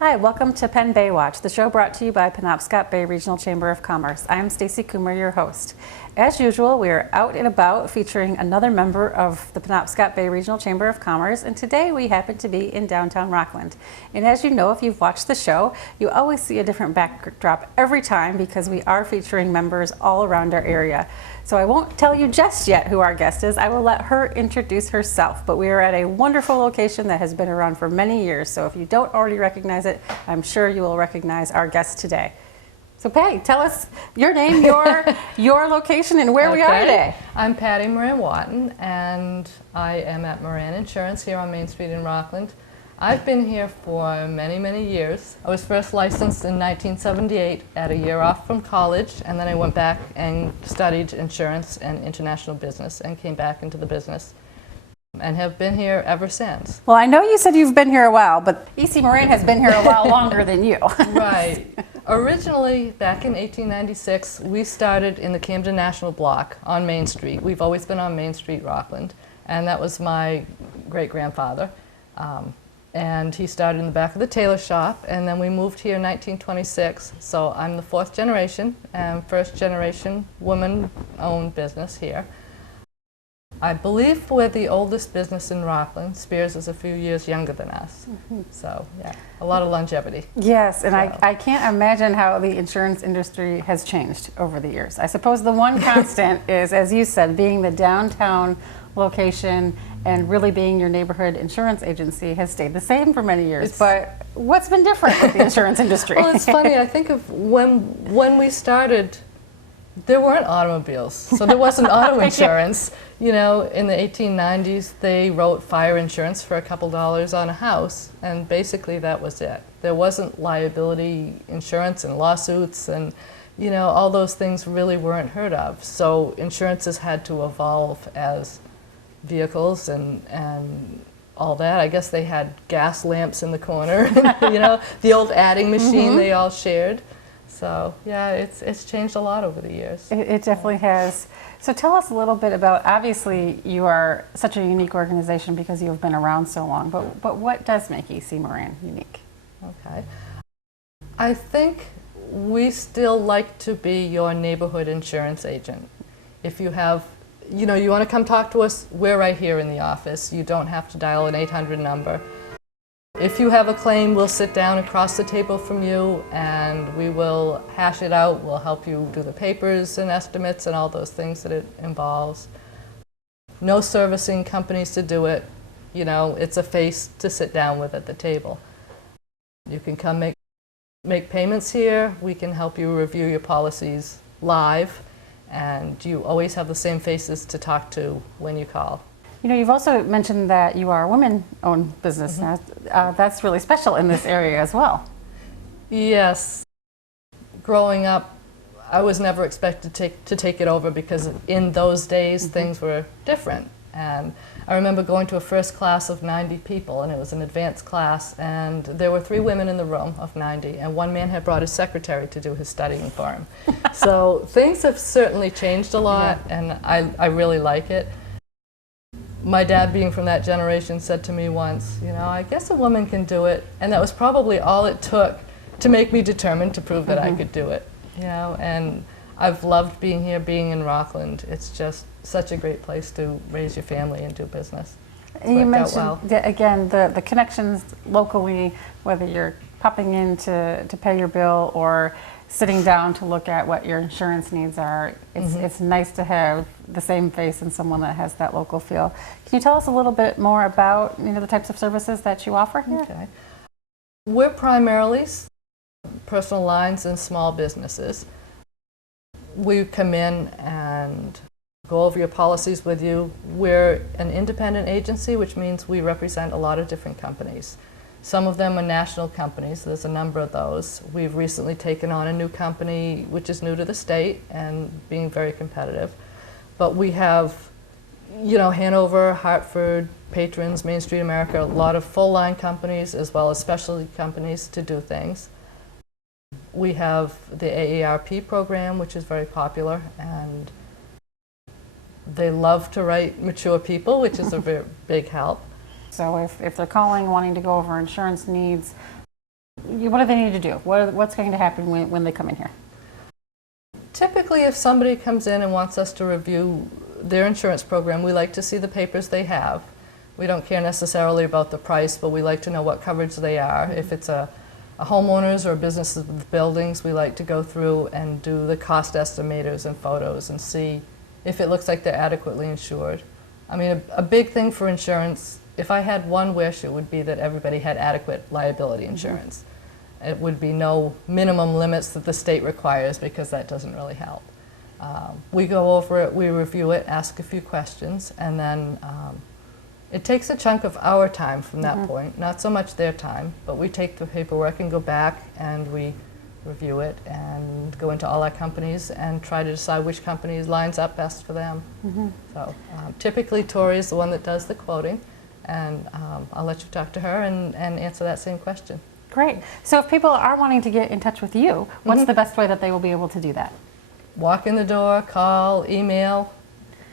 Hi, welcome to Penn Bay Watch, the show brought to you by Penobscot Bay Regional Chamber of Commerce. I'm Stacy Coomer, your host. As usual, we are out and about featuring another member of the Penobscot Bay Regional Chamber of Commerce, and today we happen to be in downtown Rockland. And as you know, if you've watched the show, you always see a different backdrop every time because we are featuring members all around our area. So I won't tell you just yet who our guest is. I will let her introduce herself, but we are at a wonderful location that has been around for many years. So if you don't already recognize it, I'm sure you will recognize our guest today. So Patty, tell us your name, your location, and where we are today. I'm Patty Moran Wotton, and I am at Moran Insurance here on Main Street in Rockland. I've been here for many, many years. I was first licensed in 1978 at a year off from college, and then I went back and studied insurance and international business and came back into the business and have been here ever since. Well, I know you said you've been here a while, but E.C. Moran has been here a while longer than you. Right. Originally, back in 1896, we started in the Camden National Block on Main Street. We've always been on Main Street, Rockland, and that was my great-grandfather. And he started in the back of the tailor shop, and then we moved here in 1926. So I'm the fourth generation and first generation woman-owned business here. I believe we're the oldest business in Rockland. Spears is a few years younger than us. So yeah, a lot of longevity. Yes, and I can't imagine how the insurance industry has changed over the years. I suppose the one constant is, as you said, being the downtown location and really being your neighborhood insurance agency has stayed the same for many years. But what's been different with the insurance industry? Well, it's funny. I think of when we started, there weren't automobiles, so there wasn't auto insurance. You know, in the 1890s, they wrote fire insurance for a couple dollars on a house, and basically that was it. There wasn't liability insurance and lawsuits, and you know, all those things really weren't heard of. So insurances had to evolve as vehicles and all that. I guess they had gas lamps in the corner, you know, the old adding machine they all shared. So yeah, it's changed a lot over the years. It definitely has. So tell us a little bit about, obviously you are such a unique organization because you've been around so long, but what does make E.C. Moran unique? Okay. I think we still like to be your neighborhood insurance agent. If you have, you know, you want to come talk to us, we're right here in the office. You don't have to dial an 800 number. If you have a claim, we'll sit down across the table from you and we will hash it out. We'll help you do the papers and estimates and all those things that it involves. No servicing companies to do it. You know, it's a face to sit down with at the table. You can come make payments here. We can help you review your policies live, and you always have the same faces to talk to when you call. You know, you've also mentioned that you are a women-owned business now. That's really special in this area as well. Yes. Growing up, I was never expected to take it over because in those days things were different. And I remember going to a first class of 90 people, and it was an advanced class, and there were 3 women in the room of 90, and one man had brought his secretary to do his studying for him. So things have certainly changed a lot, and I really like it. My dad, being from that generation, said to me once, you know, I guess a woman can do it, and that was probably all it took to make me determined to prove that I could do it. You know, and I've loved being here, being in Rockland. It's just such a great place to raise your family and do business. You mentioned, again, the connections locally, whether you're popping in to pay your bill or sitting down to look at what your insurance needs are. It's nice to have the same face and someone that has that local feel. Can you tell us a little bit more about, you know, the types of services that you offer here? Okay. We're primarily personal lines and small businesses. We come in and go over your policies with you. We're an independent agency, which means we represent a lot of different companies. Some of them are national companies. There's a number of those. We've recently taken on a new company which is new to the state and being very competitive. But we have, you know, Hanover, Hartford, Patrons, Main Street America, a lot of full-line companies as well as specialty companies to do things. We have the AARP program, which is very popular, and they love to write mature people, which is a very big help. So if they're calling wanting to go over insurance needs, what do they need to do? What's going to happen when they come in here? Typically, if somebody comes in and wants us to review their insurance program, we like to see the papers they have. We don't care necessarily about the price, but we like to know what coverage they are. If it's a homeowners or businesses with buildings, we like to go through and do the cost estimators and photos and see if it looks like they're adequately insured. I mean, a big thing for insurance, if I had one wish, it would be that everybody had adequate liability insurance. It would be no minimum limits that the state requires, because that doesn't really help. We go over it, we review it, ask a few questions, and then it takes a chunk of our time from that point, not so much their time, but we take the paperwork and go back and we review it and go into all our companies and try to decide which company lines up best for them. So typically Tori is the one that does the quoting, and I'll let you talk to her and answer that same question. Great. So if people are wanting to get in touch with you, what's the best way that they will be able to do that? Walk in the door, call, email,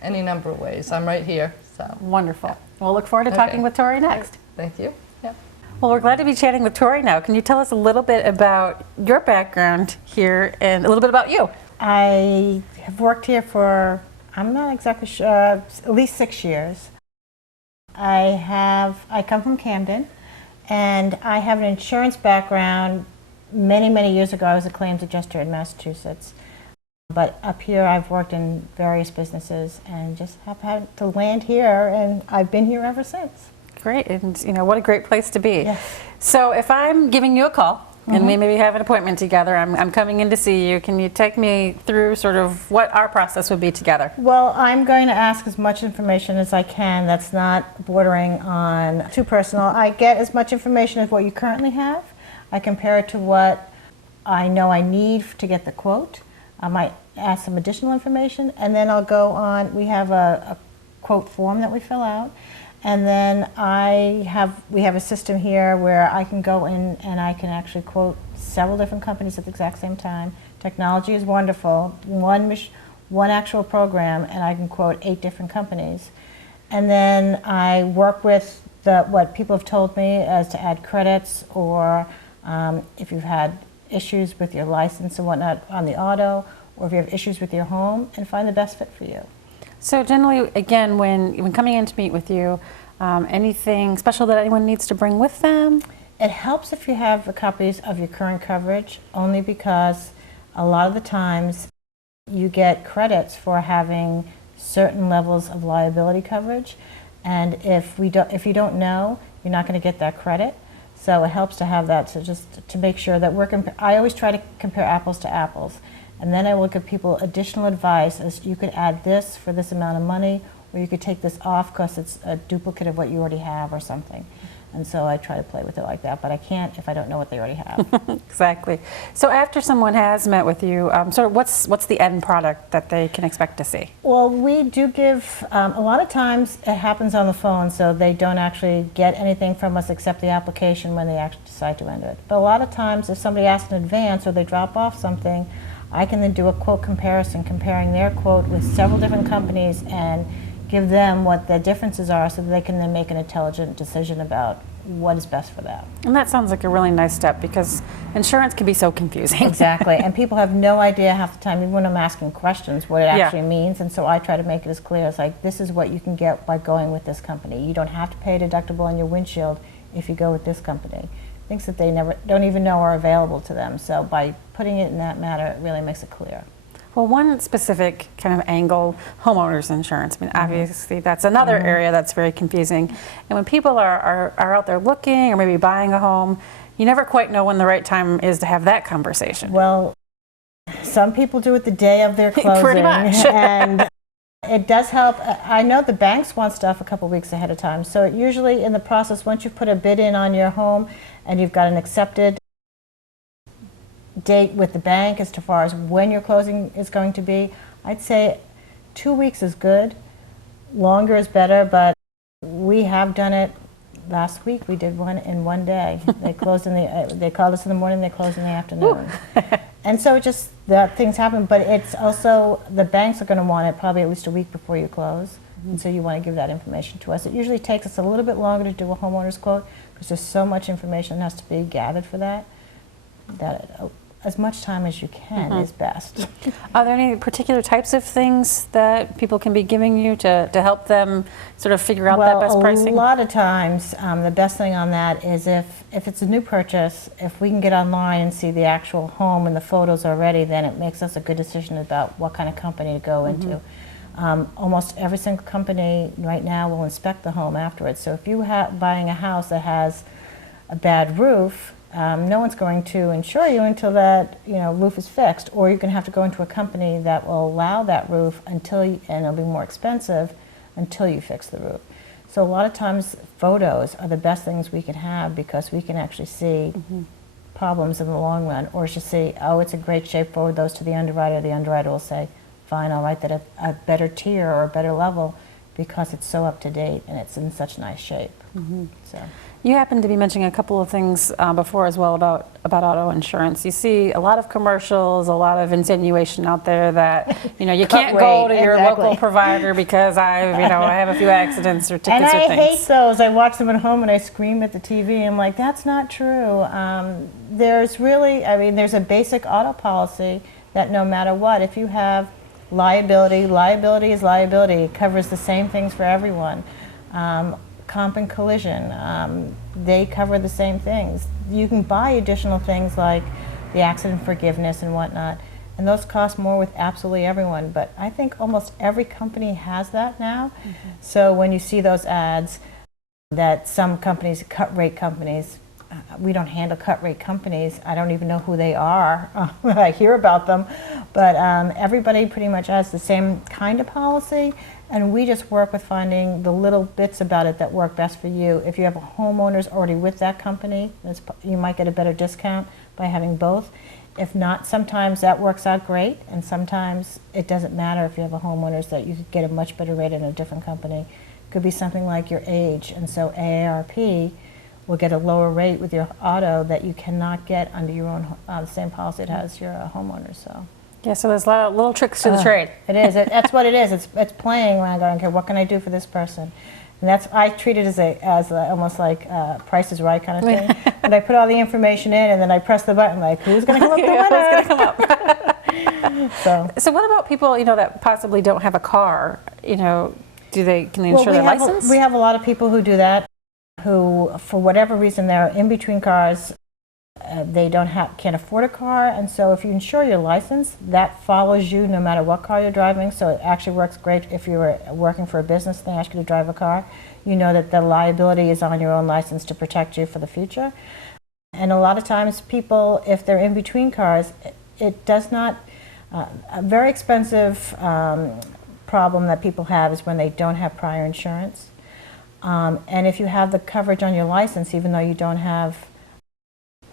any number of ways. I'm right here. So Wonderful. We'll look forward to talking with Tori next. Thank you. Yeah. Well, we're glad to be chatting with Tori now. Can you tell us a little bit about your background here and a little bit about you? I have worked here for, I'm not exactly sure, at least 6 years. I come from Camden, and I have an insurance background. Many years ago, I was a claims adjuster in Massachusetts. But up here, I've worked in various businesses and just have had to land here, and I've been here ever since. Great, and you know, what a great place to be. Yes. So if I'm giving you a call, and we maybe have an appointment together, I'm coming in to see you, can you take me through sort of what our process would be together? Well, I'm going to ask as much information as I can that's not bordering on too personal. I get as much information as what you currently have. I compare it to what I know I need to get the quote. I might ask some additional information, and then I'll go on. We have a quote form that we fill out, and then we have a system here where I can go in and I can actually quote several different companies at the exact same time. Technology is wonderful. One actual program, and I can quote 8 different companies. And then I work with what people have told me as to add credits, or if you've had issues with your license and whatnot on the auto, or if you have issues with your home, and find the best fit for you. So generally, again, when coming in to meet with you, anything special that anyone needs to bring with them? It helps if you have the copies of your current coverage, only because a lot of the times you get credits for having certain levels of liability coverage, and if you don't know, you're not going to get that credit. So it helps to have that, to make sure that I always try to compare apples to apples. And then I will give people additional advice, as you could add this for this amount of money, or you could take this off because it's a duplicate of what you already have or something. And so I try to play with it like that, but I can't if I don't know what they already have. Exactly. So after someone has met with you, sort of what's the end product that they can expect to see? Well, we do give, a lot of times it happens on the phone, so they don't actually get anything from us except the application when they actually decide to enter it. But a lot of times if somebody asks in advance or they drop off something, I can then do a quote comparison, comparing their quote with several different companies and give them what the differences are, so that they can then make an intelligent decision about what is best for them. And that sounds like a really nice step, because insurance can be so confusing. Exactly, and people have no idea half the time, even when I'm asking questions, what it actually means, and so I try to make it as clear as, like, this is what you can get by going with this company. You don't have to pay a deductible on your windshield if you go with this company. Things that they don't even know are available to them, so by putting it in that manner, it really makes it clear. Well, one specific kind of angle, homeowners insurance. I mean, obviously that's another area that's very confusing. And when people are out there looking or maybe buying a home, you never quite know when the right time is to have that conversation. Well, some people do it the day of their closing. Pretty much. And it does help. I know the banks want stuff a couple weeks ahead of time. So usually in the process, once you put a bid in on your home and you've got an accepted date with the bank as far as when your closing is going to be, I'd say 2 weeks is good. Longer is better, but we have done it. Last week we did one in one day. They closed they called us in the morning, they closed in the afternoon. And so it just, that things happen, but it's also, the banks are going to want it probably at least a week before you close. And so you want to give that information to us. It usually takes us a little bit longer to do a homeowner's quote, because there's so much information that has to be gathered for that. that as much time as you can is best. Are there any particular types of things that people can be giving you to help them sort of figure out that best pricing? A lot of times, the best thing on that is if it's a new purchase, if we can get online and see the actual home and the photos already, then it makes us a good decision about what kind of company to go into. Almost every single company right now will inspect the home afterwards. So if you're buying a house that has a bad roof, no one's going to insure you until that roof is fixed, or you're going to have to go into a company that will allow that roof and it'll be more expensive until you fix the roof. So a lot of times photos are the best things we can have because we can actually see problems in the long run, or just say, oh, it's in great shape, forward those to the underwriter. The underwriter will say, fine, I'll write that at a better tier or a better level because it's so up to date and it's in such nice shape. So. You happened to be mentioning a couple of things before as well about auto insurance. You see a lot of commercials, a lot of insinuation out there that you can't go to your local provider because I have a few accidents or tickets or things. And I hate those. I watch them at home and I scream at the TV. I'm like, that's not true. There's really, there's a basic auto policy that no matter what, if you have liability is liability. It covers the same things for everyone. Comp and collision, they cover the same things. You can buy additional things like the accident forgiveness and whatnot, and those cost more with absolutely everyone, but I think almost every company has that now. So when you see those ads that some companies, cut rate companies, we don't handle cut rate companies. I don't even know who they are when I hear about them, but everybody pretty much has the same kind of policy. And we just work with finding the little bits about it that work best for you. If you have homeowners already with that company, you might get a better discount by having both. If not, sometimes that works out great, and sometimes it doesn't matter if you have a homeowners that you could get a much better rate in a different company. It could be something like your age, and so AARP will get a lower rate with your auto that you cannot get under your own same policy it has your homeowners. So. Yeah, so there's a lot of little tricks to the trade. It is. That's what it is. It's playing when I go, okay, what can I do for this person? And I treat it as almost like Price is Right kind of thing. And I put all the information in, and then I press the button, like, who's going to come up the winner? Who's going to come up? So what about people, that possibly don't have a ire? Can they insure their license? We have a lot of people who do that, who, for whatever reason, they're in between cars. They can't afford a car, and so if you insure your license, that follows you no matter what car you're driving. So it actually works great if you were working for a business and they ask you to drive a car. You know that the liability is on your own license to protect you for the future. And a lot of times people, if they're in between cars, it does not, a very expensive problem that people have is when they don't have prior insurance. And if you have the coverage on your license, even though you don't have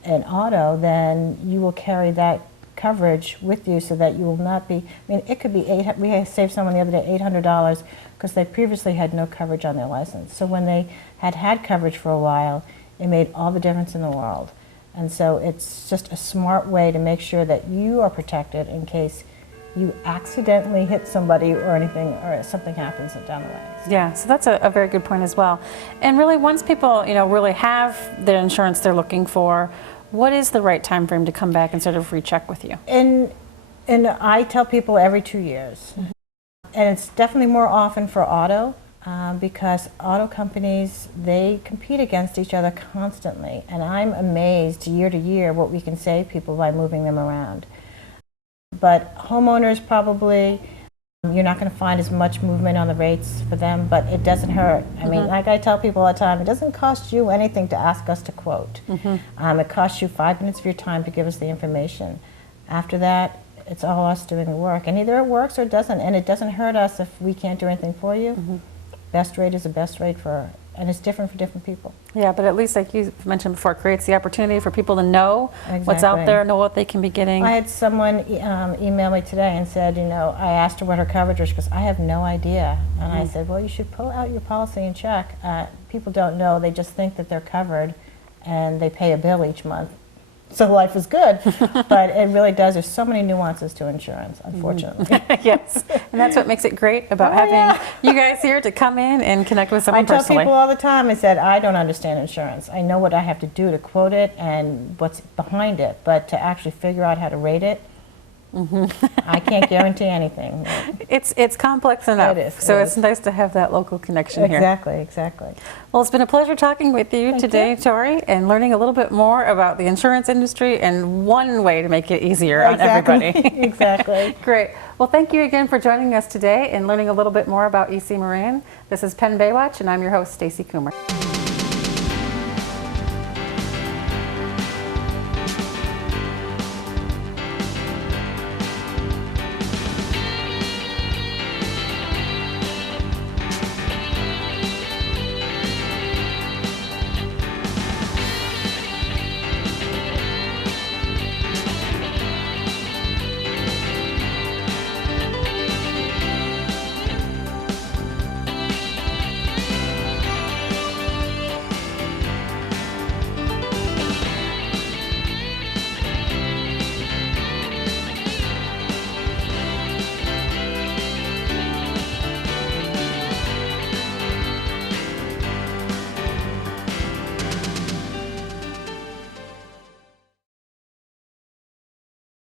an auto, then you will carry that coverage with you so that you will not be, it could be, we saved someone the other day $800 because they previously had no coverage on their license. So when they had coverage for a while, it made all the difference in the world. And so it's just a smart way to make sure that you are protected in case you accidentally hit somebody or anything, or something happens down the way. Yeah, so that's a very good point as well. And really, once people, really have the insurance they're looking for, what is the right time frame to come back and sort of recheck with you? And I tell people every 2 years. And it's definitely more often for auto, because auto companies, they compete against each other constantly. And I'm amazed year to year what we can save people by moving them around. But homeowners, probably, you're not going to find as much movement on the rates for them, but it doesn't hurt. I mean, like I tell people all the time, it doesn't cost you anything to ask us to quote. It costs you 5 minutes of your time to give us the information. After that, it's all us doing the work. And either it works or it doesn't, and it doesn't hurt us if we can't do anything for you. Best rate is the best rate and it's different for different people. Yeah, but at least, like you mentioned before, it creates the opportunity for people to know what's out there, know what they can be getting. I had someone email me today and said, I asked her what her coverage was. She goes, I have no idea. And I said, well, you should pull out your policy and check. People don't know. They just think that they're covered, and they pay a bill each month. so life is good. But it really does. There's so many nuances to insurance, unfortunately. Yes, and that's what makes it great about Oh, having yeah. you guys here to come in and connect with I someone tell personally. people all the time, I said, I don't understand insurance. I know what I have to do to quote it and what's behind it, but to actually figure out how to rate it, I can't guarantee anything. It's complex enough, It is, so it it's is. nice to have that local connection here. Exactly, exactly. Well, it's been a pleasure talking with you Thank today, you. Tori, and learning a little bit more about the insurance industry and one way to make it easier on Exactly, everybody. exactly. Great. Well, thank you again for joining us today and learning a little bit more about EC Moran. This is Penn Baywatch, and I'm your host, Stacy Coomer.